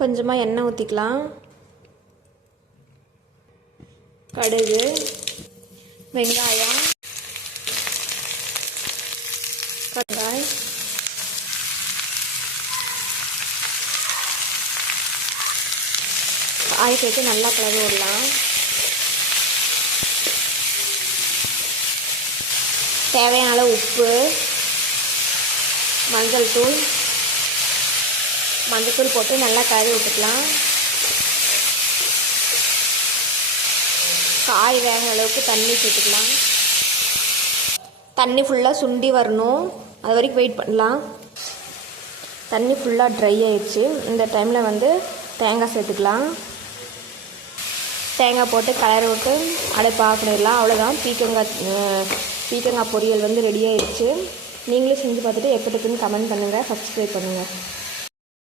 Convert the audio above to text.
கொஞ்சமாக எண்ணெய் ஊற்றிக்கலாம். கடுகு, வெங்காயம், கடாய், காய் சேர்த்து நல்லா கிளறி விடலாம். தேவையான அளவு உப்பு, மஞ்சள் தூள் போட்டு நல்லா கிளறி விட்டுக்கலாம். காய் வேகிற அளவுக்கு தண்ணி சேர்த்துக்கலாம். தண்ணி ஃபுல்லாக சுண்டி வரணும், அது வரைக்கும் வெயிட் பண்ணலாம். தண்ணி ஃபுல்லாக ட்ரை ஆயிடுச்சு. இந்த டைமில் வந்து தேங்காய் சேர்த்துக்கலாம். தேங்காய் போட்டு கிளறி விட்டு அப்படியே பார்க்கணும். அவ்வளோதான், பீக்கங்காய் பொரியல் வந்து ரெடி ஆயிடுச்சு. நீங்களும் செஞ்சு பார்த்துட்டு எப்படி இருக்குன்னு கமெண்ட் பண்ணுங்கள், சப்ஸ்கிரைப் பண்ணுங்கள்.